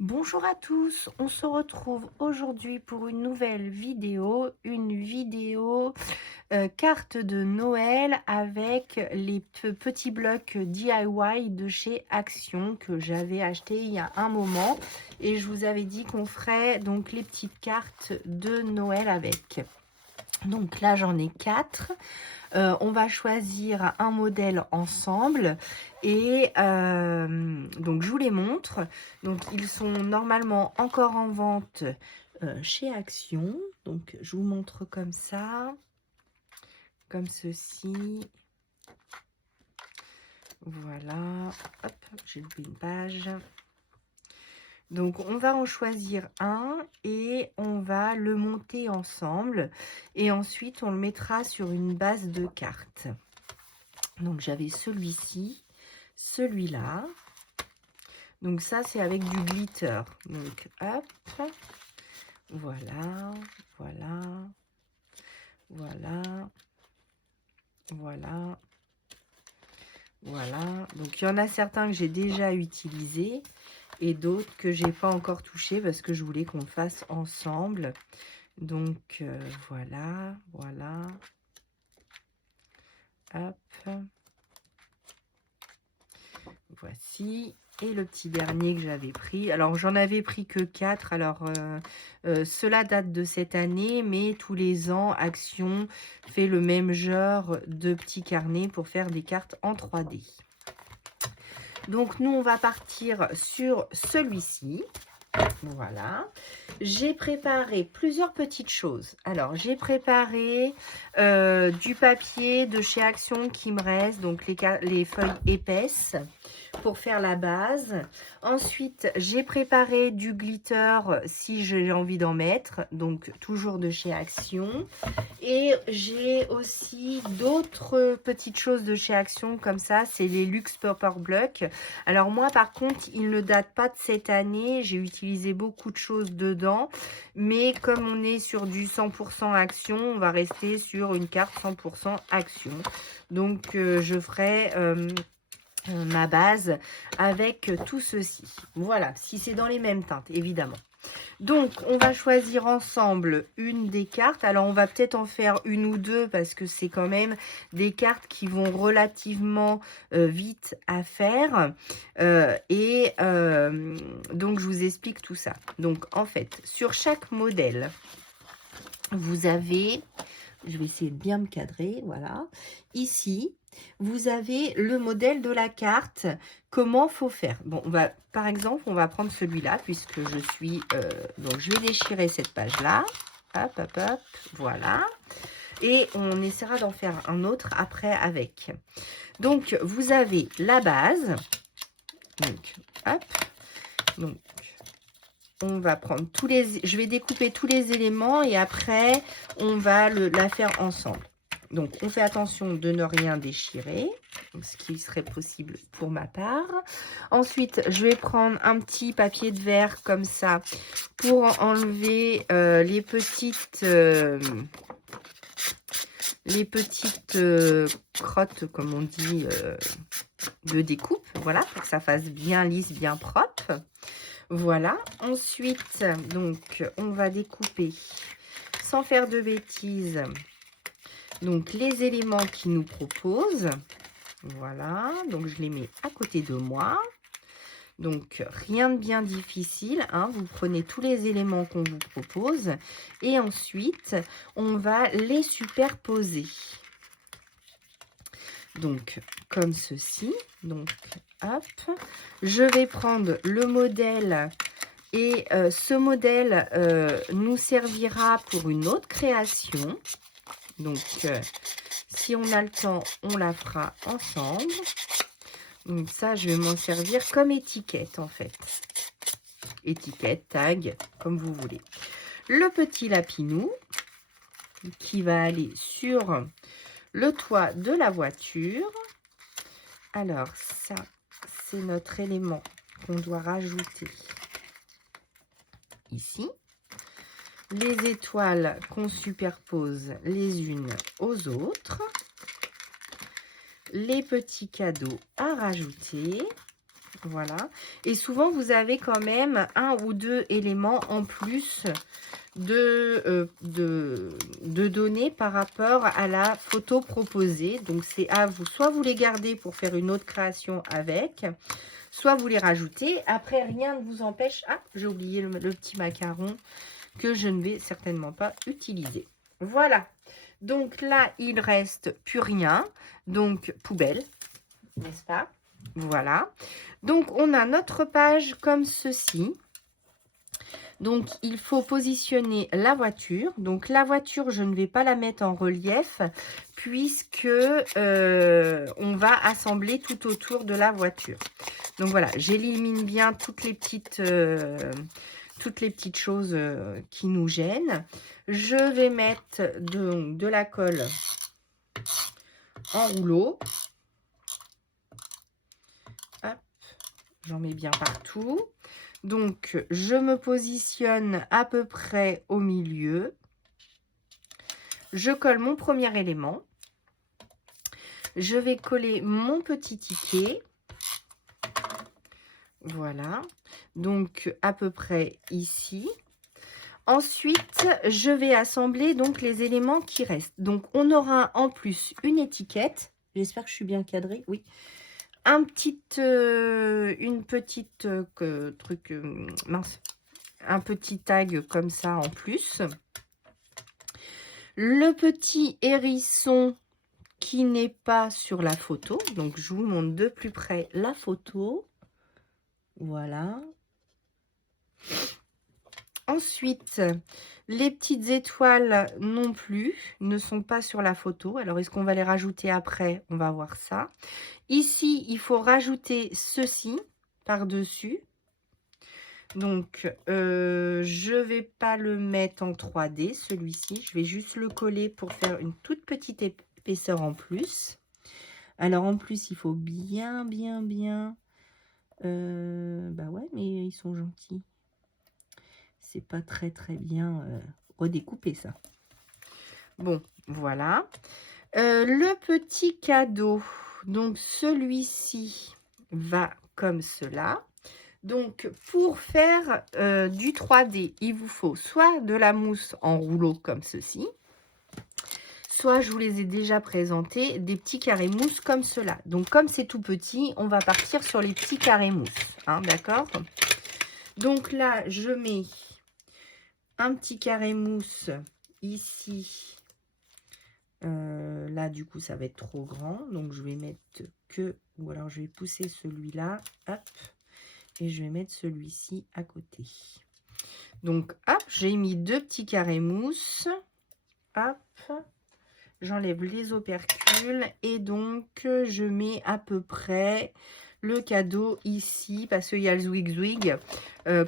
Bonjour à tous, on se retrouve aujourd'hui pour une vidéo carte de Noël avec les petits blocs DIY de chez Action que j'avais acheté il y a un moment et je vous avais dit qu'on ferait donc les petites cartes de Noël avec. Donc là j'en ai 4. On va choisir un modèle ensemble et donc je vous les montre. Donc ils sont normalement encore en vente chez Action. Donc je vous montre comme ça, comme ceci. Voilà, hop, j'ai loupé une page. Donc on va en choisir un et on va le monter ensemble et ensuite on le mettra sur une base de cartes. Donc j'avais celui-ci, celui-là. Donc ça c'est avec du glitter. Donc hop, voilà, voilà, voilà, voilà, voilà. Donc il y en a certains que j'ai déjà utilisés et d'autres que j'ai pas encore touché parce que je voulais qu'on le fasse ensemble. Donc voilà, voilà, hop, voici. Et le petit dernier que j'avais pris. Alors, j'en avais pris que 4. Alors, cela date de cette année, mais tous les ans, Action fait le même genre de petits carnets pour faire des cartes en 3D. Donc, nous, on va partir sur celui-ci. Voilà. J'ai préparé plusieurs petites choses. Alors, j'ai préparé du papier de chez Action qui me reste, donc les feuilles épaisses pour faire la base. Ensuite, j'ai préparé du glitter si j'ai envie d'en mettre, donc toujours de chez Action. Et j'ai aussi d'autres petites choses de chez Action comme ça, c'est les Luxe Paper Block. Alors moi par contre, ils ne datent pas de cette année, j'ai utilisé beaucoup de choses dedans, mais comme on est sur du 100% Action, on va rester sur une carte 100% Action. Donc je ferai ma base avec tout ceci. Voilà, si c'est dans les mêmes teintes, évidemment. Donc, on va choisir ensemble une des cartes. Alors, on va peut-être en faire une ou deux parce que c'est quand même des cartes qui vont relativement vite à faire. Donc, je vous explique tout ça. Donc, en fait, sur chaque modèle, vous avez... Je vais essayer de bien me cadrer, voilà. Ici, vous avez le modèle de la carte, comment faut faire. Bon, par exemple, on va prendre celui-là, puisque je suis... donc, je vais déchirer cette page-là. Hop, hop, hop, voilà. Et on essaiera d'en faire un autre après avec. Donc, vous avez la base. Donc, hop. Donc, on va prendre tous les... Je vais découper tous les éléments et après, on va la faire ensemble. Donc, on fait attention de ne rien déchirer, ce qui serait possible pour ma part. Ensuite, je vais prendre un petit papier de verre comme ça pour enlever les petites crottes, comme on dit, de découpe. Voilà, pour que ça fasse bien lisse, bien propre. Voilà. Ensuite, donc, on va découper sans faire de bêtises. Donc, les éléments qu'ils nous proposent. Voilà. Donc, je les mets à côté de moi. Donc, rien de bien difficile. Hein. Vous prenez tous les éléments qu'on vous propose. Et ensuite, on va les superposer. Donc, comme ceci. Donc, hop. Je vais prendre le modèle. Et ce modèle nous servira pour une autre création. Donc, si on a le temps, on la fera ensemble. Donc ça, je vais m'en servir comme étiquette, en fait. Étiquette, tag, comme vous voulez. Le petit lapinou qui va aller sur le toit de la voiture. Alors, ça, c'est notre élément qu'on doit rajouter ici. Les étoiles qu'on superpose les unes aux autres. Les petits cadeaux à rajouter. Voilà. Et souvent, vous avez quand même un ou deux éléments en plus de données par rapport à la photo proposée. Donc, c'est à vous. Soit vous les gardez pour faire une autre création avec, soit vous les rajoutez. Après, rien ne vous empêche... Ah, j'ai oublié le petit macaron que je ne vais certainement pas utiliser. Voilà. Donc là, il reste plus rien. Donc, poubelle, n'est-ce pas? Voilà. Donc, on a notre page comme ceci. Donc, il faut positionner la voiture. Donc, la voiture, je ne vais pas la mettre en relief puisque on va assembler tout autour de la voiture. Donc, voilà, j'élimine bien toutes les petites choses qui nous gênent. Je vais mettre de la colle en rouleau. Hop, j'en mets bien partout. Donc, je me positionne à peu près au milieu. Je colle mon premier élément. Je vais coller mon petit ticket. Voilà. Donc, à peu près ici. Ensuite, je vais assembler donc les éléments qui restent. Donc, on aura en plus une étiquette. J'espère que je suis bien cadrée. Oui. Une petite truc, mince. Un petit tag comme ça en plus. Le petit hérisson qui n'est pas sur la photo. Donc, je vous montre de plus près la photo. Voilà. Ensuite, les petites étoiles non plus ne sont pas sur la photo. Alors, est-ce qu'on va les rajouter après? On va voir ça. Ici, il faut rajouter ceci par-dessus. Donc, je ne vais pas le mettre en 3D, celui-ci. Je vais juste le coller pour faire une toute petite épaisseur en plus. Alors, en plus, il faut bien... bah ouais, mais ils sont gentils. C'est pas très bien redécoupé, ça. Bon, voilà. Le petit cadeau. Donc, celui-ci va comme cela. Donc, pour faire du 3D, il vous faut soit de la mousse en rouleau comme ceci, soit, je vous les ai déjà présentés, des petits carrés mousse comme cela. Donc, comme c'est tout petit, on va partir sur les petits carrés mousse. Hein, d'accord? Donc là, je mets un petit carré mousse ici. Là, du coup, ça va être trop grand. Donc, je vais mettre que... Ou alors, je vais pousser celui-là. Hop. Et je vais mettre celui-ci à côté. Donc, hop, j'ai mis deux petits carrés mousse. Hop. J'enlève les opercules. Et donc, je mets à peu près le cadeau ici. Parce qu'il y a le zwig-zwig.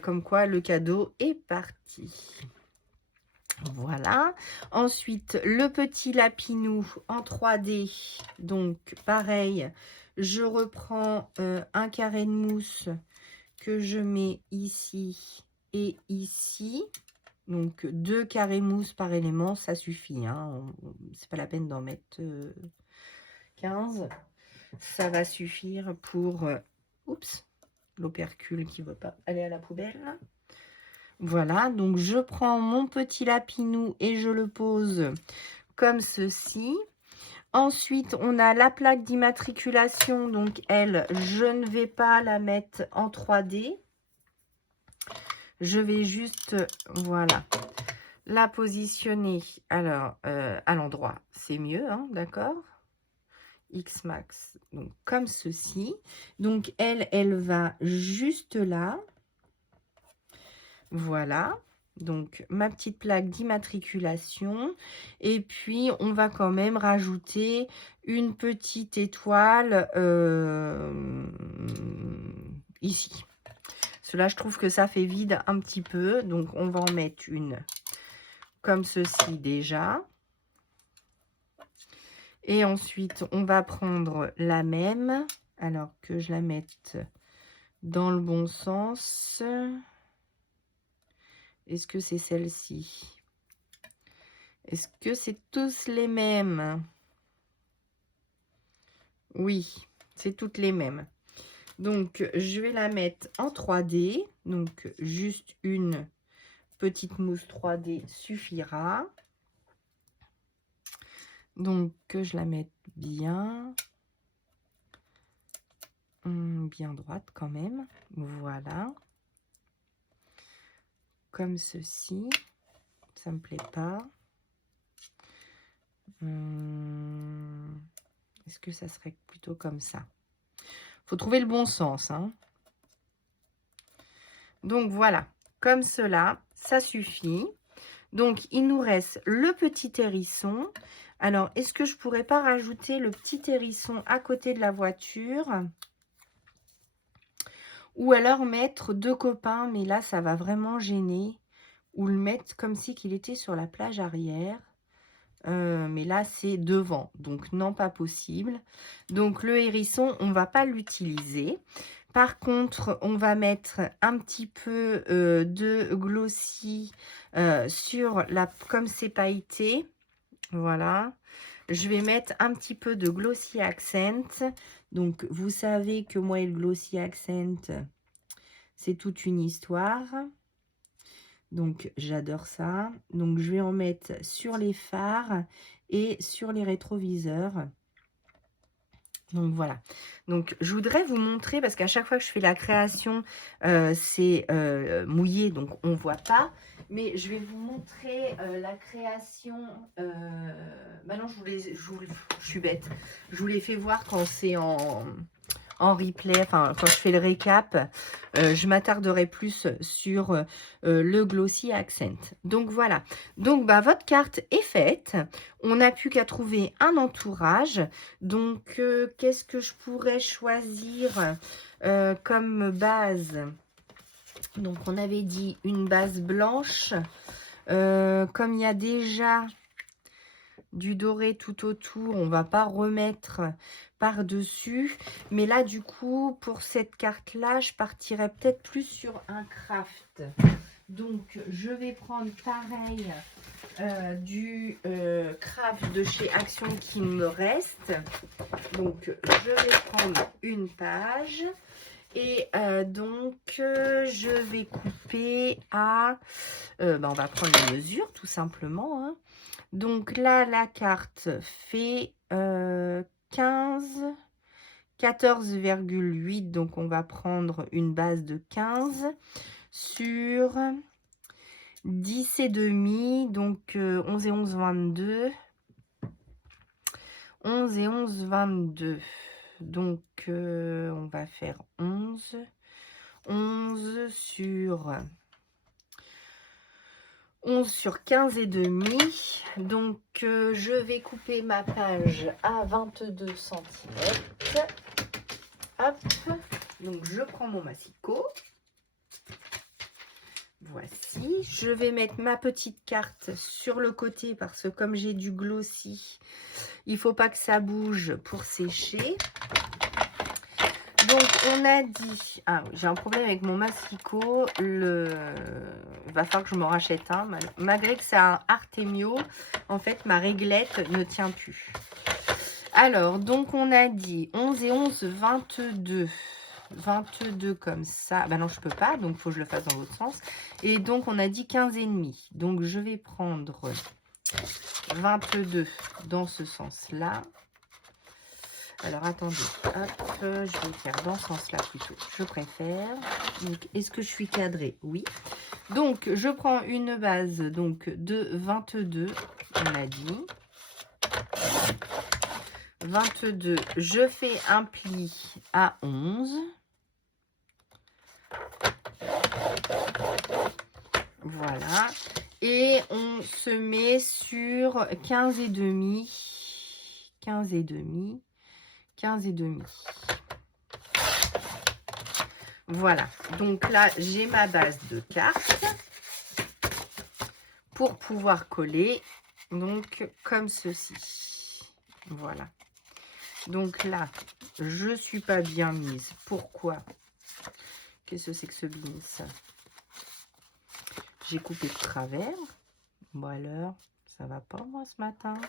Comme quoi, le cadeau est parti. Voilà. Ensuite, le petit lapinou en 3D. Donc, pareil, je reprends un carré de mousse que je mets ici et ici. Donc, 2 carrés mousse par élément, ça suffit. Hein. C'est pas la peine d'en mettre 15. Ça va suffire pour... oups, l'opercule qui ne veut pas aller à la poubelle. Voilà, donc je prends mon petit lapinou et je le pose comme ceci. Ensuite, on a la plaque d'immatriculation. Donc, elle, je ne vais pas la mettre en 3D. Je vais juste, voilà, la positionner. Alors, à l'endroit, c'est mieux, hein, d'accord? X-Max, donc comme ceci. Donc, elle va juste là. Voilà, donc ma petite plaque d'immatriculation. Et puis, on va quand même rajouter une petite étoile ici. Cela, je trouve que ça fait vide un petit peu. Donc, on va en mettre une comme ceci déjà. Et ensuite, on va prendre la même. Alors que je la mette dans le bon sens. Est-ce que c'est celle-ci? Est-ce que c'est tous les mêmes? Oui, c'est toutes les mêmes. Donc, je vais la mettre en 3D. Donc, juste une petite mousse 3D suffira. Donc, que je la mette bien. Bien droite quand même. Voilà. Comme ceci. Ça me plaît pas. Est-ce que ça serait plutôt comme ça? Faut trouver le bon sens, hein. Donc voilà, comme cela, ça suffit. Donc il nous reste le petit hérisson. Alors, est-ce que je pourrais pas rajouter le petit hérisson à côté de la voiture? Ou alors mettre 2 copains, mais là, ça va vraiment gêner. Ou le mettre comme si qu'il était sur la plage arrière. Mais là, c'est devant. Donc, non, pas possible. Donc, le hérisson, on ne va pas l'utiliser. Par contre, on va mettre un petit peu de glossy sur la... Comme c'est pailleté. Voilà. Je vais mettre un petit peu de glossy accent. Donc, vous savez que moi et le glossy accent, c'est toute une histoire. Donc, j'adore ça. Donc, je vais en mettre sur les phares et sur les rétroviseurs. Donc, voilà. Donc, je voudrais vous montrer, parce qu'à chaque fois que je fais la création, c'est mouillé, donc on ne voit pas. Mais je vais vous montrer la création. Bah non, je suis bête. Je vous les fais voir quand c'est en replay, enfin quand je fais le récap, je m'attarderai plus sur le glossy accent. Donc voilà, donc bah, votre carte est faite, on n'a plus qu'à trouver un entourage. Donc qu'est-ce que je pourrais choisir comme base? Donc on avait dit une base blanche, comme il y a déjà du doré tout autour, on va pas remettre par-dessus. Mais là, du coup, pour cette carte-là, je partirais peut-être plus sur un craft. Donc, je vais prendre pareil du craft de chez Action qui me reste. Donc, je vais prendre une page. Et donc, je vais couper à... on va prendre les mesures, tout simplement, hein. Donc là, la carte fait 14,8. Donc, on va prendre une base de 15 sur 10,5. Donc, 11 et 11, 22. 11 et 11, 22. Donc, on va faire 11. 11 sur... 11 sur 15 et demi. Donc, je vais couper ma page à 22 cm. Hop. Donc, je prends mon massicot. Voici. Je vais mettre ma petite carte sur le côté parce que comme j'ai du glossy, il ne faut pas que ça bouge pour sécher. Donc, on a dit... Ah, j'ai un problème avec mon massicot. Il va falloir que je m'en rachète un. Malgré que c'est un Artemio, en fait, ma réglette ne tient plus. Alors, donc, on a dit 11 et 11, 22. 22 comme ça. Bah non, je peux pas. Donc, il faut que je le fasse dans l'autre sens. Et donc, on a dit 15 et demi. Donc, je vais prendre 22 dans ce sens-là. Alors, attendez, hop, je vais faire dans ce sens-là plutôt, je préfère. Donc, est-ce que je suis cadrée? Oui. Donc, je prends une base donc, de 22, on a dit. 22, je fais un pli à 11. Voilà. Et on se met sur 15 et demi. 15 et demi. 15 et demi. Voilà, donc là j'ai ma base de cartes pour pouvoir coller, donc comme ceci. Voilà, donc là je suis pas bien mise. Pourquoi? Qu'est-ce que c'est que ce beans? J'ai coupé de travers. Bon alors, ça va pas moi ce matin.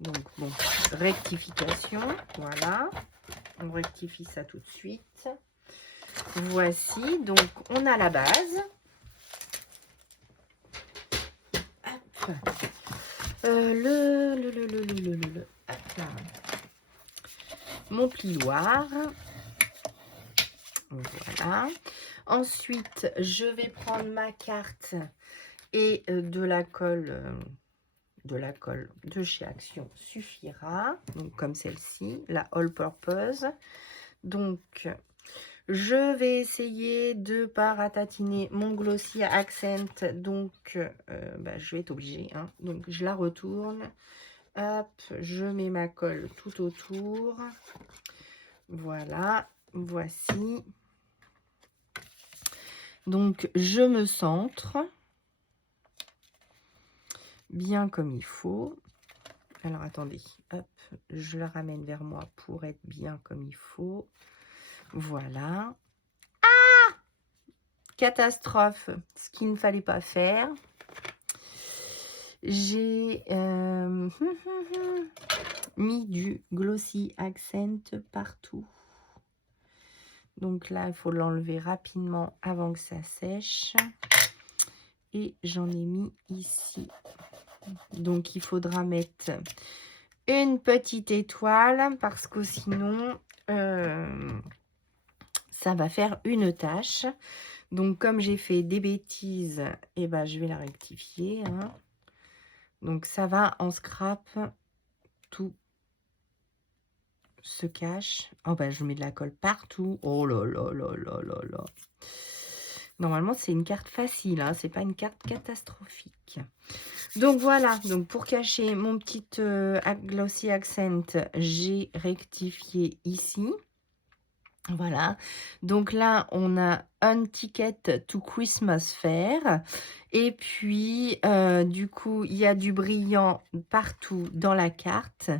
Donc bon, rectification, voilà. On rectifie ça tout de suite. Voici, donc on a la base. Hop. Hop là. Mon plioir. Voilà. Ensuite, je vais prendre ma carte et de la colle de chez Action suffira. Donc comme celle-ci, la All Purpose. Donc je vais essayer de pas ratatiner mon Glossy Accent. Donc je vais être obligée. Hein. Donc je la retourne. Hop, je mets ma colle tout autour. Voilà, voici. Donc je me centre bien comme il faut. Alors attendez, hop, je la ramène vers moi pour être bien comme il faut. Voilà. Ah! Catastrophe, ce qu'il ne fallait pas faire. J'ai mis du Glossy Accent partout. Donc là, il faut l'enlever rapidement avant que ça sèche. Et j'en ai mis ici. Donc, il faudra mettre une petite étoile parce que sinon, ça va faire une tache. Donc, comme j'ai fait des bêtises, eh ben, je vais la rectifier. Hein. Donc, ça va en scrap. Tout se cache. Oh, ben, je mets de la colle partout. Oh là là là là là là. Normalement, c'est une carte facile. Hein. C'est pas une carte catastrophique. Donc voilà, donc pour cacher mon petit Glossy Accent, j'ai rectifié ici. Voilà, donc là on a un ticket to Christmas Fair et puis du coup il y a du brillant partout dans la carte,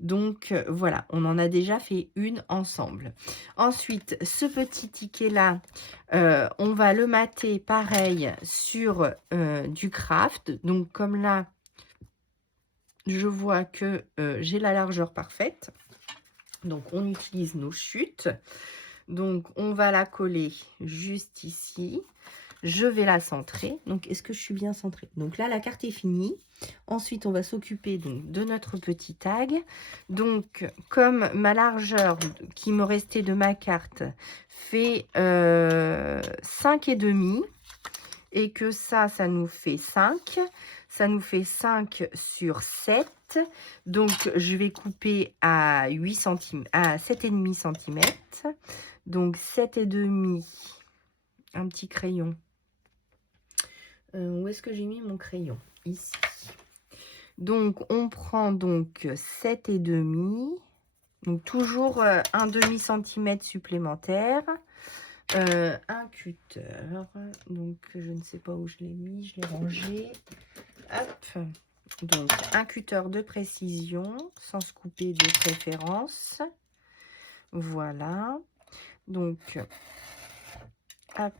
donc voilà, on en a déjà fait une ensemble. Ensuite ce petit ticket là, on va le mater pareil sur du craft, donc comme là je vois que j'ai la largeur parfaite. Donc, on utilise nos chutes. Donc, on va la coller juste ici. Je vais la centrer. Donc, est-ce que je suis bien centrée? Donc là, la carte est finie. Ensuite, on va s'occuper de notre petit tag. Donc, comme ma largeur qui me restait de ma carte fait 5,5 et que ça nous fait 5. Ça nous fait 5 sur 7. Donc, je vais couper à 8 cm, à 7,5 cm. Donc, 7,5. Un petit crayon. Où est-ce que j'ai mis mon crayon? Ici. Donc, on prend donc 7,5. Donc, toujours un demi-centimètre supplémentaire. Un cutter. Donc, je ne sais pas où je l'ai mis. Je l'ai rangé. Hop. Donc, un cutter de précision, sans se couper de préférence. Voilà. Donc, hop.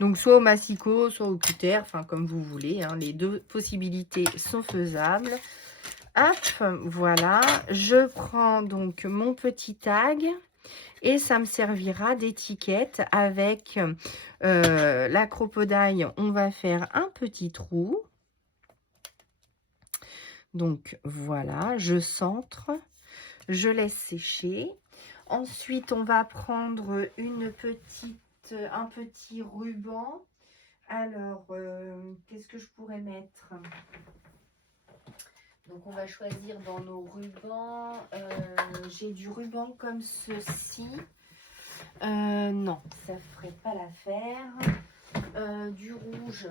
Donc, soit au massicot, soit au cutter, enfin, comme vous voulez. Hein, les deux possibilités sont faisables. Hop, voilà. Je prends donc mon petit tag et ça me servira d'étiquette avec la crocodile. On va faire un petit trou. Donc, voilà, je centre, je laisse sécher. Ensuite, on va prendre un petit ruban. Alors, qu'est-ce que je pourrais mettre? Donc, on va choisir dans nos rubans. J'ai du ruban comme ceci. Non, ça ne ferait pas l'affaire. Du rouge,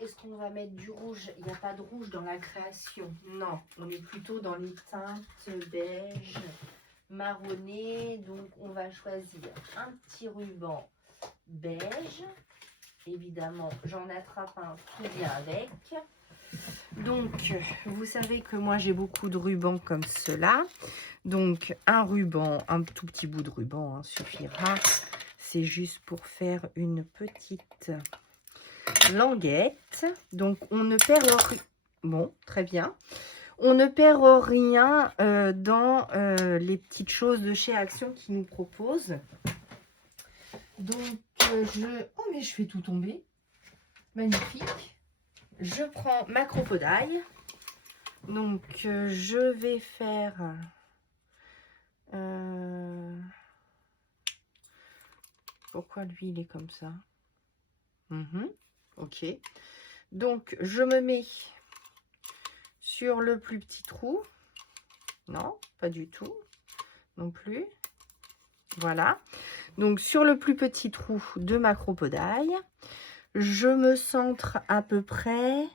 est-ce qu'on va mettre du rouge? Il n'y a pas de rouge dans la création. Non, on est plutôt dans les teintes beige, marronné. Donc, on va choisir un petit ruban beige. Évidemment, j'en attrape un qui vient avec. Donc, vous savez que moi, j'ai beaucoup de rubans comme cela. Donc, un ruban, un tout petit bout de ruban suffira. C'est juste pour faire une petite languette. Donc, on ne perd le... Bon, très bien. On ne perd rien dans les petites choses de chez Action qu'ils nous proposent. Donc, oh, mais je fais tout tomber. Magnifique. Je prends ma cropodaille. Donc, je vais faire... pourquoi lui, il est comme ça? Ok. Donc, je me mets sur le plus petit trou. Non, pas du tout. Non plus. Voilà. Donc, sur le plus petit trou de ma cropodaille, je me centre à peu près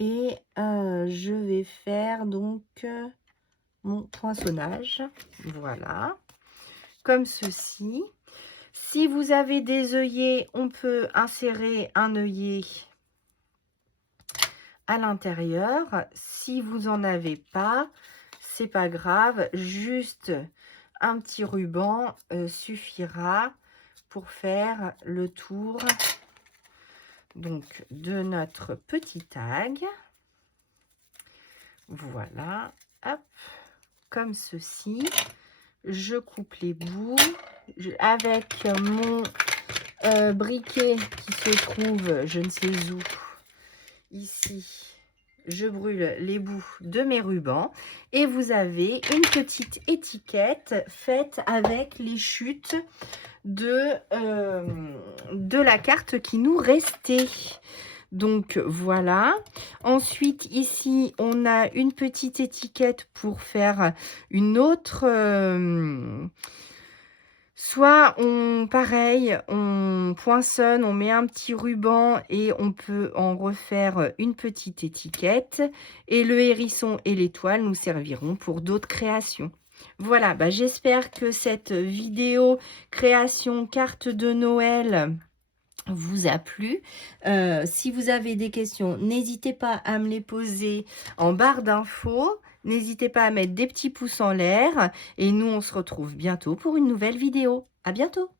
et je vais faire donc mon poinçonnage. Voilà. Comme ceci. Si vous avez des œillets, on peut insérer un œillet à l'intérieur. Si vous n'en avez pas, c'est pas grave. Juste un petit ruban suffira pour faire le tour donc de notre petit tag. Voilà, hop, comme ceci. Je coupe les bouts avec mon briquet qui se trouve, je ne sais où, ici. Je brûle les bouts de mes rubans et vous avez une petite étiquette faite avec les chutes de la carte qui nous restait. Donc voilà. Ensuite ici on a une petite étiquette pour faire une autre soit pareil, on poinçonne, on met un petit ruban et on peut en refaire une petite étiquette. Et le hérisson et l'étoile nous serviront pour d'autres créations. Voilà, bah, j'espère que cette vidéo création carte de Noël vous a plu. Si vous avez des questions, n'hésitez pas à me les poser en barre d'infos. N'hésitez pas à mettre des petits pouces en l'air. Et nous, on se retrouve bientôt pour une nouvelle vidéo. À bientôt!